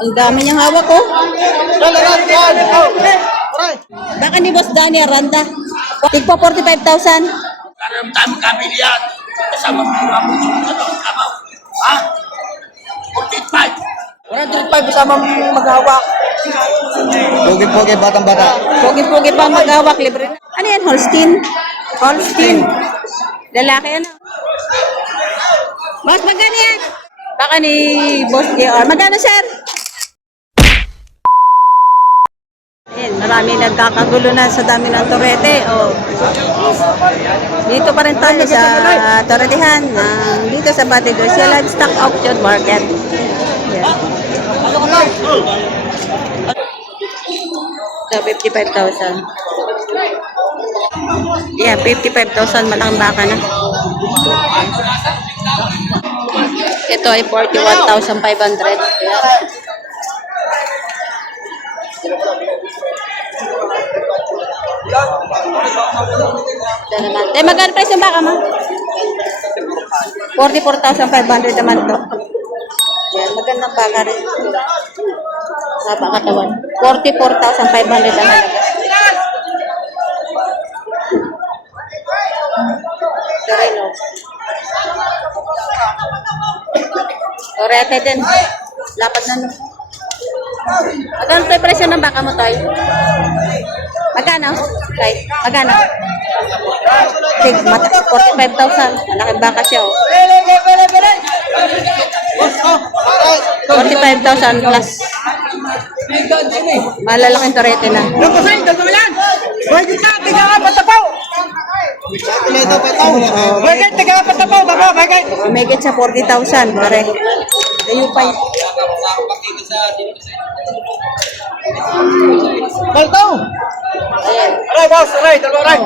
Ang dami niyang hawak ko. Baka ni Boss Danny Aranda. Tigpa 45,000. Karam tayo kami yan. Kasama mo mga mo. Ano? Tama. Ha? 45. 105 kasama maghawak. Pogi-pogi, batang-bata. Pogi-pogi pa maghawak. Libre na. Ano yan? Holstein? Holstein. Lalaki ano? Boss, magkano yan? Baka ni Boss JR. Magkano, sir? Ayan, marami nagkakagulo na sa dami ng torete. Oh. Dito pa rin tayo sa Toretehan, ah, dito sa Batido, sa Livestock Auction Market. Ayan. So, 55,000. Yeah, 55,000 malaking baka na. Ito ay 41,500. Ayan. Ito naman. Eh, magkano price ng baka mo? 44,500 naman to. Yan, magandang baka rin. Haba katawan. 44,500 ang halaga. Ito rin, oh. Torete din. Lapat na, no? Magkano presyo ng baka mo, Toy? Magkano? Toy, magkano? Sig, mata, 45,000. Malaking baka siya, oh. 45,000 plus. Malalaking torete na. Lukusin, gagawin Pwede na, tiga ka patapaw. Pwede, tiga ka patapaw. Baba, pwede. Umigit sa 40,000, pare. Balto. Aray, boss, aray, dalawa aray.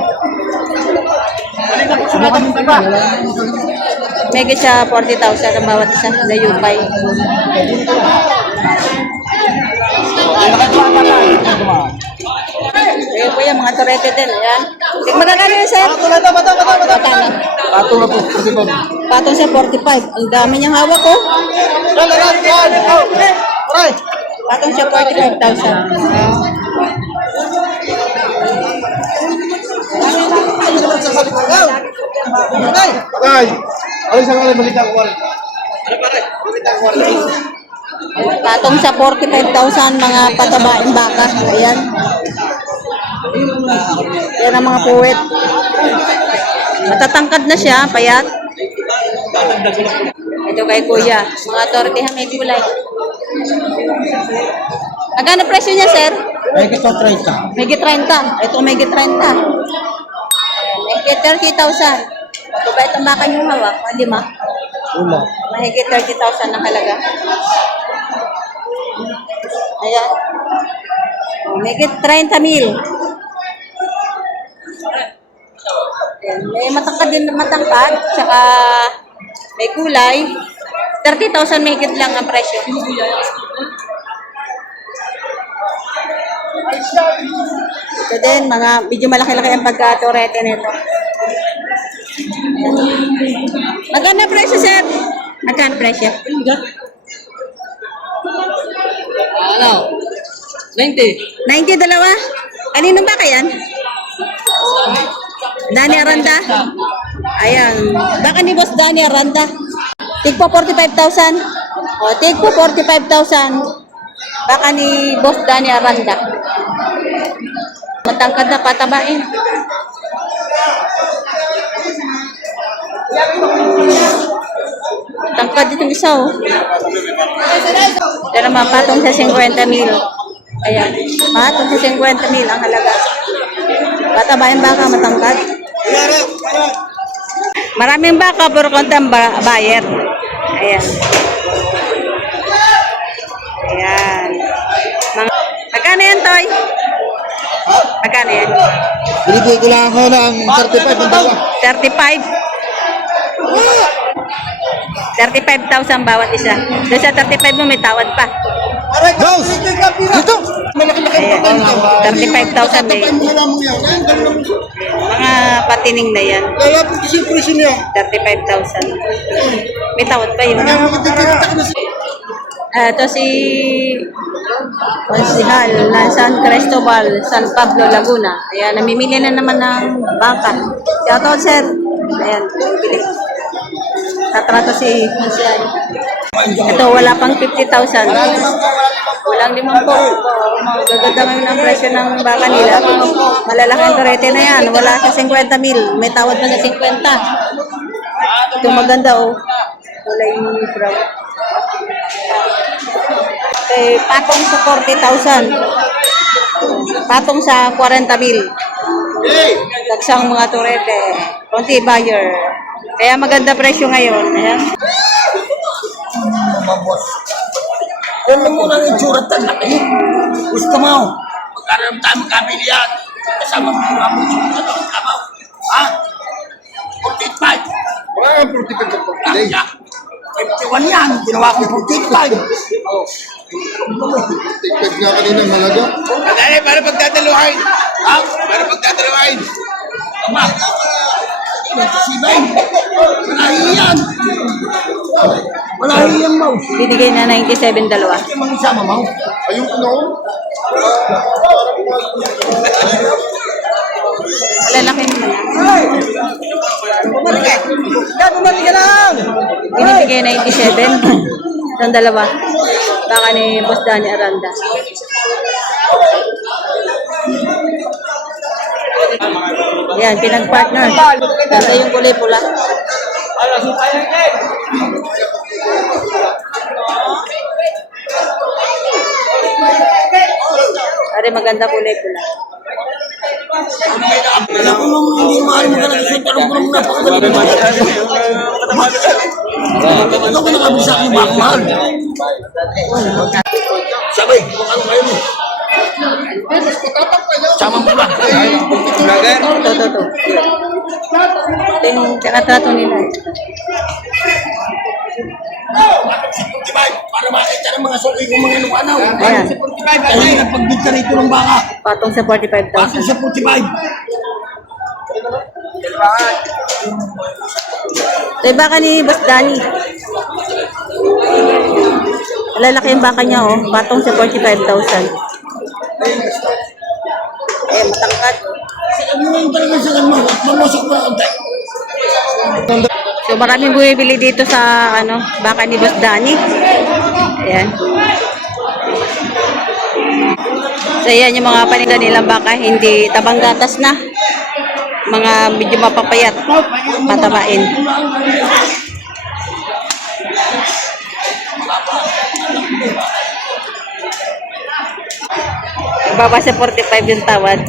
Umigit sa 40,000 ang bawat isa. Layupay. Ayan po yan, mga torete din. Ayan. Tig magkano yun, sir? Bata, bata, bata. Magkano? Pato na po, 45. Patong sa 45. Ang dami niyang hawak ko. Aray. Patong sa 45,000. Aray. Ay! Alis ang alis, balik ako. Patong sa 45,000 mga patabaing baka. Ayan. Yan ang mga puwet. Matatangkad na siya, payat. Ito kay kuya. Mga tortihan may kulay. Magkano presyo niya, sir? Ay, ito 30. May 30. Ito may 30. Ayan, May 30,000. Mabait ang baka niyong hawak. O, lima. Ulo. Mahigit 30,000 ang halaga. Ayan. Mahigit 30 mil. Ayan. May matangkad din matangkad, tsaka may kulay. 30,000 mahigit lang ang presyo. Ito din, mga medyo malaki-laki ang pagka-torete nito. Magkano presyo, sir? Magkano presyo? Ano? 90. 90 dalawa? Kanino ba yan? Dani Aranda? Ayan. Baka ni Boss Dani Aranda. Tigpo 45,000. O, tigpo 45,000. Baka ni Boss Dani Aranda. Matangkad na patabain. Tangkad itong isa, oh. Ito naman, patong sa 50 mil. Ayan. Patong sa 50 mil ang halaga. Patabayan baka matangkad. Maraming baka, pero kontang ba buyer. Ayan. Ayan. Magkano yan, Toy? Magkano yan? Binibigay ko lang ako ng 35 ang dalawa. 35. 35,000 bawat isa. Doon sa 35 mo, may tawad pa. Boss! Dito! Ayan. 35,000 may mga patining na yan. Lalapit kasi yung presyo niya. 35,000. May tawad pa yun. Ito si Konsihal ng San Cristobal, San Pablo, Laguna. Ayan, namimili na naman ng bangka. Shout out, sir. Ayan, bibili. Tatrato si Konsihal. Ito, wala pang 50,000. Walang limang po. Gaganda ngayon ang presyo ng baka nila. Malalaking karete na yan. Wala sa 50 mil. May tawad pa sa 50. Ito maganda, oh. Kulay brown. Okay, patong sa 40,000. Patong sa 40 mil. Dagsang mga turete. Konti buyer. Kaya maganda presyo ngayon. Ayan. Yan lang muna ang itsura at ang laki. Gusto mo? Magkaroon tayo magkabili yan. Kasama mo mga mo. Ano? Tama. Ha? 45. Wala kang 45 na pagpilay. Kaya. 51 yan. Ginawa ko 45. 45 nga kanina malaga. Dali, para pagdadaluhin. Ha? Para pagdadaluhin. Tama. 27. Wala iyan. Wala iyan, Mau. Binigay na 97 dalawa. Hindi mga isama, Mau. Ayun ko noon. Malalaki naman yan. Bumalik ka. Yan, bumalik ka lang. Binibigay 97. Itong dalawa. Baka ni Boss Danny Aranda. Yan, pinag-partner. Ganda yung kulay pula. Pare maganda kulay pula. Ko nung hindi mahal mo na kasi parang parang napakagaling mo. Ito ko nakabisa ko yung mga mahal. Sabay, ano kayo mo? Sama mo ba? Vlogger. Ito, ito, ito. Ito yung nila. Para makita ng mga suki kung mga inukanaw. Ayan. Kasi napagbid ka rito ng baka. Patong sa Bakit 45,000. sa 45? Ito baka ni Boss Danny. Malalaki yung baka niya, oh. Patong sa 45,000. Eh, matangkad. Ano yung talaga sa kanmo? Mamusok mo ang tayo. Maraming bumibili dito sa, ano, baka ni Boss Danny. Ayan. So, ayan yung mga paninda nilang baka. Hindi tabang gatas na. Mga medyo mapapayat. Patabain. Baba sa 45 yung tawad.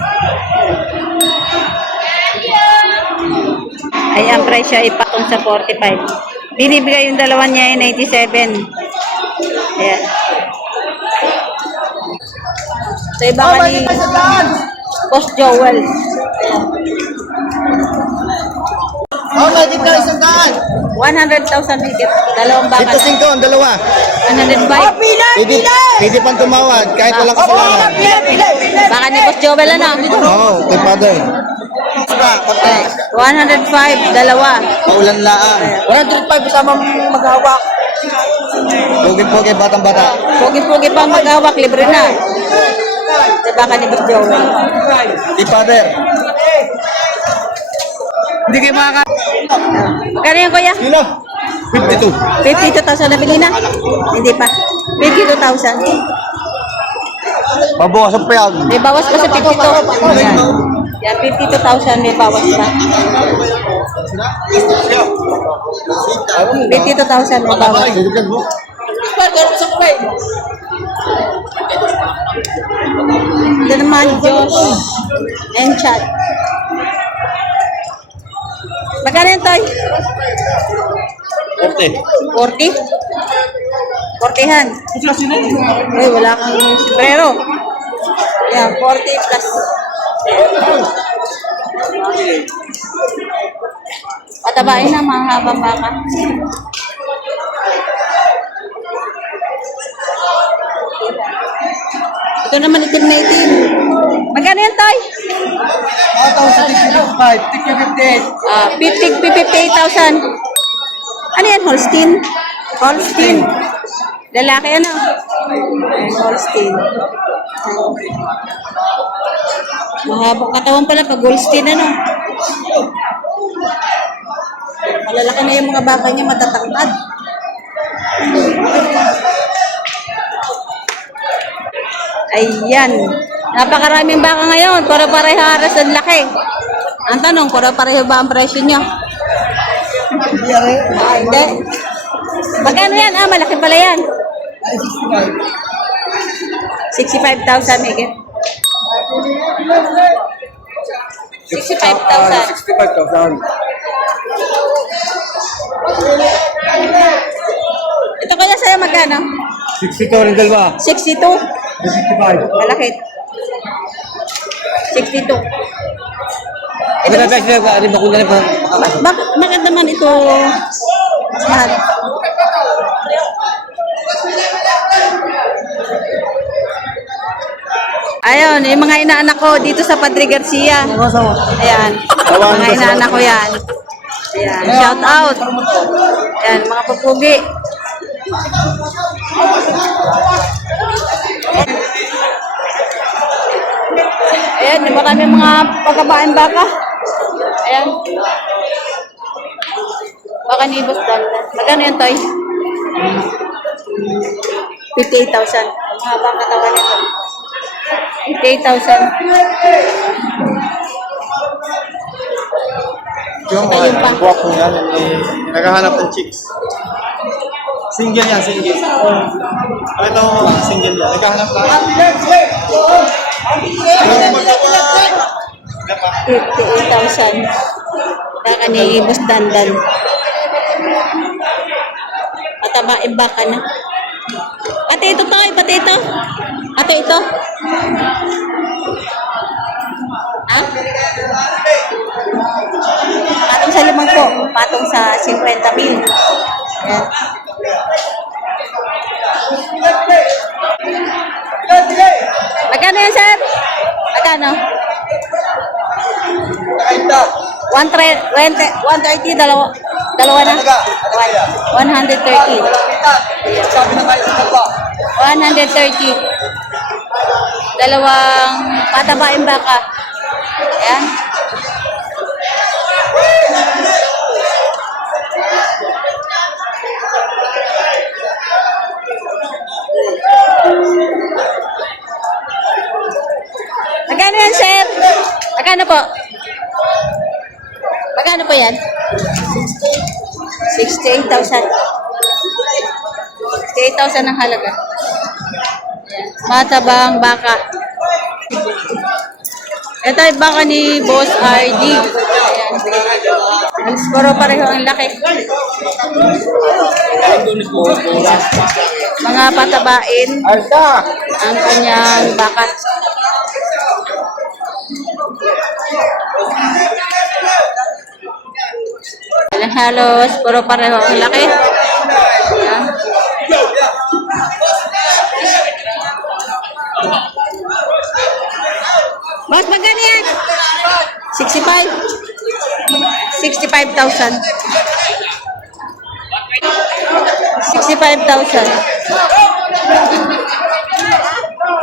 Ay, ang presyo ay patong sa 45. Binibigay yung dalawa niya ay 97. Ayan. So, iba ka ni Boss Joel. Oh, magic na isang daan. 100,000 higit. Dalawang baka Ito na. 5, ang dalawa. 105. Pila, Pwede, pwede pang tumawad kahit walang kasalanan. pila, pila, pila. Baka ni Boss Joel ano? Oo, oh, kay father. Basta, konti. 105, dalawa. Paulan laan. 105 kasama maghawak. Pogi-pogi, batang-bata. Pugi-pugi pa maghawak, libre na. Sa baka ni Boss Joel. Kay father. Hindi kayo makaka... Magkano yan, kuya? Lang. 52. 52,000 na bili na? Hindi pa. 52,000. Mabukas ang payag. May bawas pa sa 52. Yan. Yan, 52,000 may bawas pa. 52,000 may bawas. Ito naman. And Chad. Magkano yan, Toy? 40. 40? 40han. Ay, wala kang sombrero. Yan, 40 plus. Patabain na, mga habang baka. Ito naman itim na itim. Magkano yan, Toy? 1,055, 58. Ah, 50, 58,000. Ano yan, Holstein? Holstein. Lalaki ano? Holstein. Mahabang katawan pala pag Holstein ano? Malalaki na yung mga baka niya, matatangkad. Ayan. Napakaraming baka ngayon. Para pareho haras ang laki. Ang tanong, para pareho ba ang presyo niyo? Ah, hindi. Magkano yan? Ah, malaki pala yan. 65,000 higit. 65,000. 65,000. Ito kaya sa'yo magkano? 62 rin dalawa. 62? 65. Malaki. 62. Ito na guys, ano ba kung na pa? Bakit, bakit naman ito mas mahal? Ayun, yung mga inaanak ko dito sa Padre Garcia. Ayan, mga inaanak ko yan. Ayan, shout out. Ayan, mga papugi. Ayan, marami mga pagkabain baka. Ayan. Baka ni Boss Dalton. Magkano yan, Toy? 58,000. Ang haba katawan nito. 58,000. Yung Ayun pa. guwapo yan, eh, naghahanap ng chicks. Single yan, single. Ito, single yan. Naghahanap na. 58,000. Baka ni Boss Dandan. Patabain baka na. Ate, ito to. Pati ito. Ate, ito. Ha? Patong sa limang po. Patong sa 50 mil. Ayan. Magkano yan, sir? Magkano? 130, 130, dalawa, dalawa na. 130. 130. Dalawang patabain baka. Ayan. Magkano yan, sir? Magkano po? Magkano po yan? 68,000. 68,000 ang halaga. Matabang baka. Ito ay baka ni Boss RD. Ayan. Puro pareho ang laki. Mga patabain ang kanyang bakat. Halos puro pareho ang laki. Boss, magkano yan? 65? 65,000. 65,000.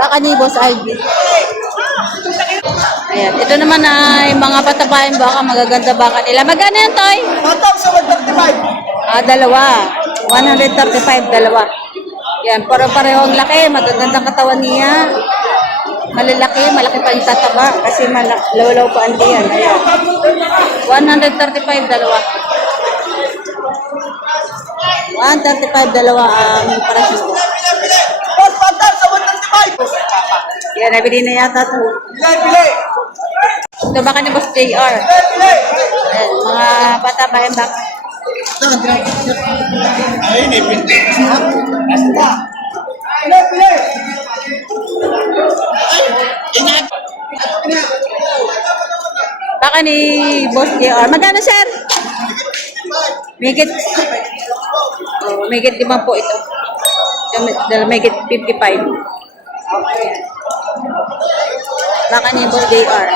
Baka ni Boss RD. Ayan. Ito naman ay mga patabayan baka magaganda baka nila. Magkano yan, Toy? Ah, dalawa. 135, dalawa. Yan, pare-pareho ang laki. Magagandang katawan niya. Malalaki, malaki pa yung tataba. Kasi malak lawlaw pa ang diyan. Ayan. 135, dalawa. 135, dalawa ang presyo. Yan, nabili na yata ito. Ito baka ni Boss JR. Ayan, mga bata pa yung baka. Ayun eh, pinti. Baka ni Boss JR. Magkano, sir? Megit. Oh, megit limang po ito. Dala megit 55. Baka ni Boss JR.